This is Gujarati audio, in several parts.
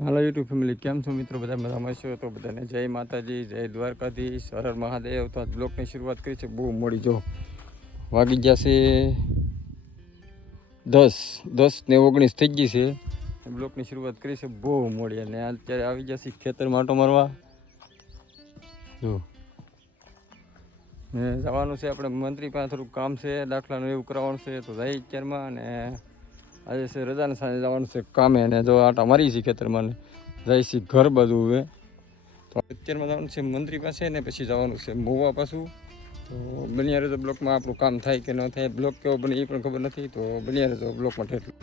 હાલો યુટ્યુબ ફેમિલી કેમ છો મિત્રો? બધા મજામાં છો? તો બધાને જય માતાજી, જય દ્વારકાધીશ. હર મહાદેવ. તો આજ બ્લોકની શરૂઆત કરી છે. બહુ મોડી, જો વાગી ગયા છે દસ દસ ને ઓગણીસ થઈ ગઈ છે. બ્લોકની શરૂઆત કરી છે. બહુ મોડી. અને અત્યારે આવી ગયા છે ખેતર માટો મારવા. જો. ને જવાનું છે આપણે મંત્રી પાસે, થોડુંક કામ છે, દાખલાનું એવું કરાવવાનું છે. તો જાય અત્યારમાં અને આજે છે રજાને સાંજે જવાનું છે કામે અને જો આટા મારી છે ખેતરમાં જાય છે ઘર બધું હવે. તો અત્યારમાં જવાનું છે મંત્રી પાસે ને પછી જવાનું છે મોવા પાછું. તો બન્યા રહેતો બ્લોકમાં આપણું કામ થાય કે ન થાય, બ્લોક કેવો બને એ પણ ખબર નથી, તો બન્યા રહેતો બ્લોકમાં ઠેઠું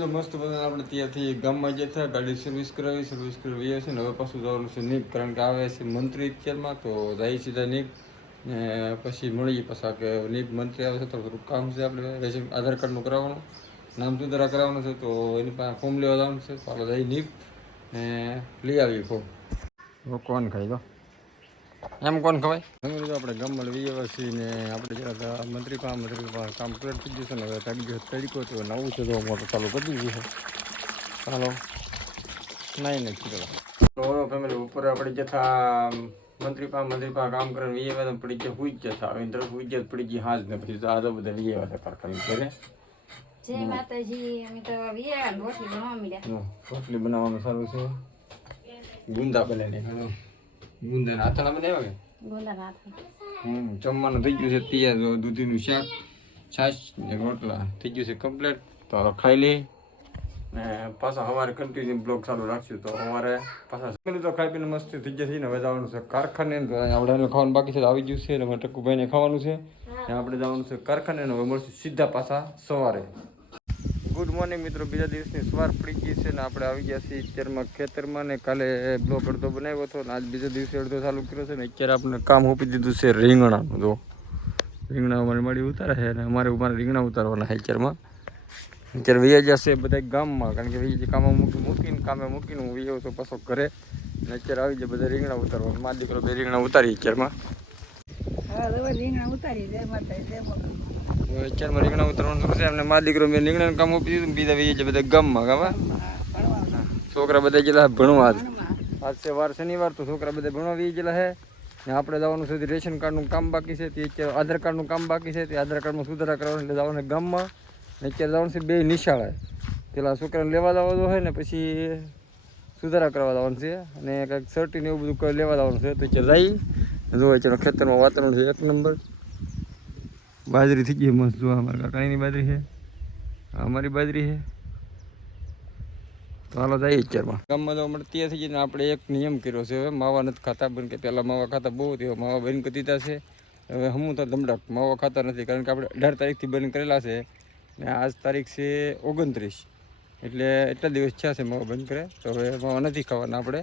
તો મસ્ત બધા આપણે ત્યાંથી ગામમાં જે થયા, ગાડી સર્વિસ કરાવી સર્વિસ કરાવી છે ને હવે પાછું જવાનું છે નીક કારણ કે આવે છે મંત્રી અત્યારમાં, તો જાય સીધા નીક ને પછી મળીએ પાછા કે નીક મંત્રી આવે છે, તો થોડુંક કામ છે આપણે, રેશન, આધાર કાર્ડનું કરાવવાનું. નામ સુધારા કરાવવાનું છે, તો એની પાસે ફોર્મ લેવા જવાનું છે, તો આપણે જઈ નીક ને લઈ આવીએ ફોર્મ કોણ ખાઈ દો એમ કોણ ખવાય? અમે તો આપણે ગમલ આવ્યા ને આપણે જરા મંત્રી પાસે મંત્રી પા કામ પૂરા થઈ ગયું છે ને હવે તડકો તડકો તો નવું છે તો મોટો ચાલુ કરી દીધું છે. ચાલો નહીં નથી ચલો તો ફેમિલી ઉપર આપણે જથા મંત્રી પા મંત્રી પા કામ કરીને વી પડી ગયા હુઈ જ જતા હવે ઇન્દ્ર હુઈ જ પડી ગઈ હાજ ને પછી તો આ તો બધા વી આવ્યા હતા કરે જય માતાજી અમે તો વિયા રોટલી બનાવવા મળ્યા. રોટલી બનાવવાનું સારું છે. ગુંદા બનાવી નાખ્યા ગુંદા આથાણા બનાવ્યા કે? ગુંદા નાથ હમ જમવાનું થઈ ગયું છે તૈયાર. જો દૂધીનું શાક છાશ ને રોટલા થઈ ગયું છે કમ્પ્લીટ તો હવે ખાઈ લઈ ને પાછા સવારે કન્ટિન્યુ બ્લોગ ચાલુ રાખશું. તો સવારે પાછા પેલું તો ખાઈ પીને મસ્ત થઈ જશે ને હવે જવાનું છે કારખાને. આપણે ખાવાનું બાકી છે. આવી ગયું છે. ને ટકુભાઈને ખાવાનું છે. ને આપણે જવાનું છે કારખાને. હવે મળશું સીધા પાછા સવારે. ગુડ મોર્નિંગ મિત્રો. બીજા દિવસની સવાર પડી ગઈ છે ને આપણે આવી ગયા છીએ અત્યારમાં ખેતરમાં ને કાલે બ્લોક અડધો બનાવ્યો હતો ને આજ બીજા દિવસે અડધો ચાલુ કર્યો છે ને અત્યારે આપણે કામ સોંપી દીધું છે રીંગણાનું, જો. રીંગણા અમારી મળી ઉતારે છે અને અમારે અમારે રીંગણા ઉતારવાના છે અત્યારમાં. અત્યારે વૈયા જશે બધા ગામમાં, કારણ કે વૈયા કામમાં મૂકી મૂકીને કામે મૂકીને હું વૈયો તો પાછો ઘરે. ને અત્યારે આવી જાય બધા રીંગણા ઉતારવા મારા દીકરો બે રીંગણા ઉતારી અત્યારમાં. રીંગણા ઉતારી અત્યારમાં રીંગણા ઉતરવાનું શરૂ છે એમને મારા દીકરો મેં રીંગણાનું કામ આપી દીધું બીજા વૈયા છે બધા ગમમાં ગામમાં છોકરા બધા ગયેલા ભણવા આજ. છે વાર શનિવાર, તો છોકરા બધા ભણવા વી ગયેલા છે ને આપણે જવાનું છે રેશન કાર્ડનું કામ બાકી છે, તે અત્યારે આધાર કાર્ડનું કામ બાકી છે, તે આધાર કાર્ડમાં સુધારા કરવાનું એટલે જવાનું ગામમાં. ને અત્યારે જવાનું છે બે નિશાળે. પેલા છોકરાને લેવા જવાનું હોય ને પછી સુધારા કરવા જવાનું છે. અને કંઈક સર્ટી ને એવું બધું લેવા જવાનું છે, તો જઈ જો અત્યારે ખેતરમાં વાતાવરણ છે એક નંબર. બાજરી થઈ ગઈ મસ્ત. જો અમારા કાકાની બાજરી છે. અમારી બાજરી છે. તો જઈએ અત્યારમાં. ગામમાં તો મળતી થઈ જઈને આપણે એક નિયમ કર્યો છે. હવે માવા નથી ખાતા, બન કે પહેલાં માવા ખાતા બહુ થયો માવા બંધ કરી દીધા છે. હવે હું તો ધમડાક માવા ખાતા નથી, કારણ કે આપણે અઢાર તારીખથી બંધ કરેલા છે. ને આજ તારીખ છે ઓગણત્રીસ. એટલે એટલા દિવસ થયા છે માવા બંધ કરે. તો હવે માવા નથી ખાવાના આપણે.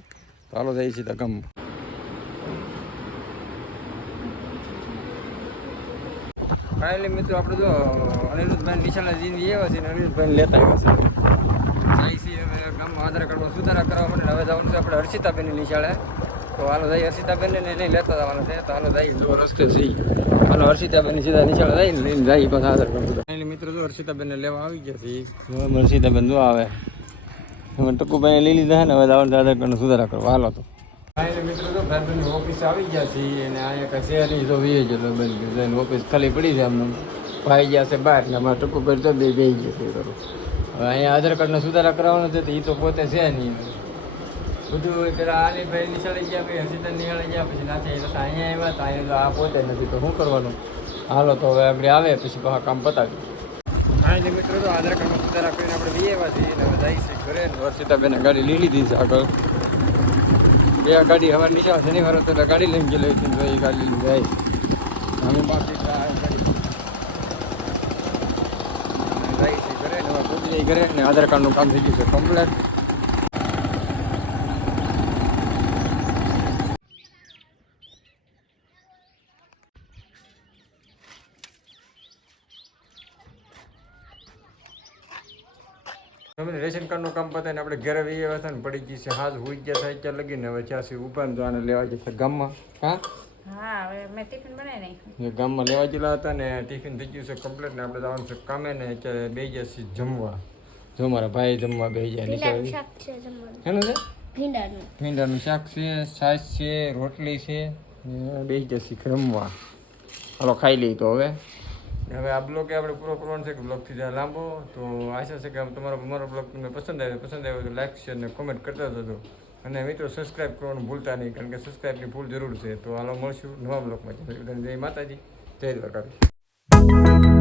તો જઈએ સીધા ગામમાં. ફાઇનલી મિત્રો આપણે જો અનિરુદ્ધભાઈ નિશાળના જીની એવા છે ને અનિરુદ્ધભાઈને લેતા આવ્યા છે. જાય છે હવે ગામમાં આધાર કાર્ડમાં સુધારા કરવા માટે હવે જવાનું છે આપણે હર્ષિતાબેનની નિશાળે. તો હાલો જઈ હર્ષિતાબેનને ને નહીં લેતા જવાના છે. તો હાલો જઈ જો રસ્તે જઈ હાલો હર્ષિતાબેનની સીધા નિશાળે જઈને લઈને જાય પાછા આધાર કાર્ડ મિત્રો જો હર્ષિતાબેનને લેવા આવી ગયા છે હર્ષિતાબેન જો આવે. હવે ટકુભાઈ લઈ લીધા ને હવે જવાનું આધાર કાર્ડનો સુધારા કરવા. હાલો તો. મિત્રો તો ભાઈબંધની ઓફિસ આવી ગયા છીએ અને અહીંયા છે તો વીએ જતો બંધ ગયો ઓફિસ ખાલી પડી છે અમને ભાઈ ગયા છે બહાર, ને અમારે ટૂંકું કરી તો બે બે ગયા છે હવે અહીંયા આધાર કાર્ડનો સુધારા કરાવવાનો છે, તો એ તો પોતે છે નહીં. બધું પેલા આલી ભાઈ નિશાળે ગયા, પછી હસીતા નિશાળે ગયા, પછી નાથે એ અહીંયા આવ્યા તો અહીંયા આ પોતે નથી, તો શું કરવાનું? હાલો, તો હવે આપણે આવે, પછી પાછા કામ પતાવી ફાઇનલી મિત્રો તો આધાર કાર્ડનો સુધારા કરીને આપણે બે આવ્યા છીએ અને છે ઘરે વર્ષિતાબેને ગાડી લઈ લીધી છે આગળ. બે ગાડી હવે નિશાળ શનિવાર તો ગાડી લઈને ગયેલો તો એ ગાડી લઈને જાય. અમે બાકી ઘરે ઘરે, ને આધાર કાર્ડનું કામ થઈ ગયું છે કમ્પ્લેટ તમે રેશન કાર્ડનું કામ પતાવીને આપણે ઘરે વી હતા ને પડી ગઈ છે હાથ હોઈ ગયા થાય ત્યાં લગીને હવે ચાસી ઊભા ને તો લેવા જશે ગામમાં. હા? હા હવે મેં ટિફિન બનાવી નાખ્યું. ગામમાં લેવા ગયેલા હતા ને ટિફિન થઈ ગયું છે કમ્પ્લીટ ને આપણે જવાનું છે કામે ને અત્યારે બે ગયા છીએ જમવા. જો મારા ભાઈ જમવા બે ગયા નીચે શાક છે જમવાનું. હેનું છે? ભીંડાનું. ભીંડાનું શાક છે છાશ છે રોટલી છે બે ગયા છીએ રમવા. હાલો ખાઈ લઈ તો હવે. હવે આ બ્લોગ આપણે પૂરો કરવાનો છે કે બ્લોગથી જ્યાં લાંબો, તો આશા છે કે તમારો અમારો બ્લોગ તમને પસંદ આવ્યો. પસંદ આવ્યો તો લાઈક શેર અને કોમેન્ટ કરતા જજો. અને મિત્રો સબસ્ક્રાઈબ કરવાનું ભૂલતા નહીં, કારણ કે સબસ્ક્રાઈબની ભૂલ જરૂર છે. તો હાલો મળશું નવા બ્લોગમાં જય માતાજી. જય દ્વારકાધીશ.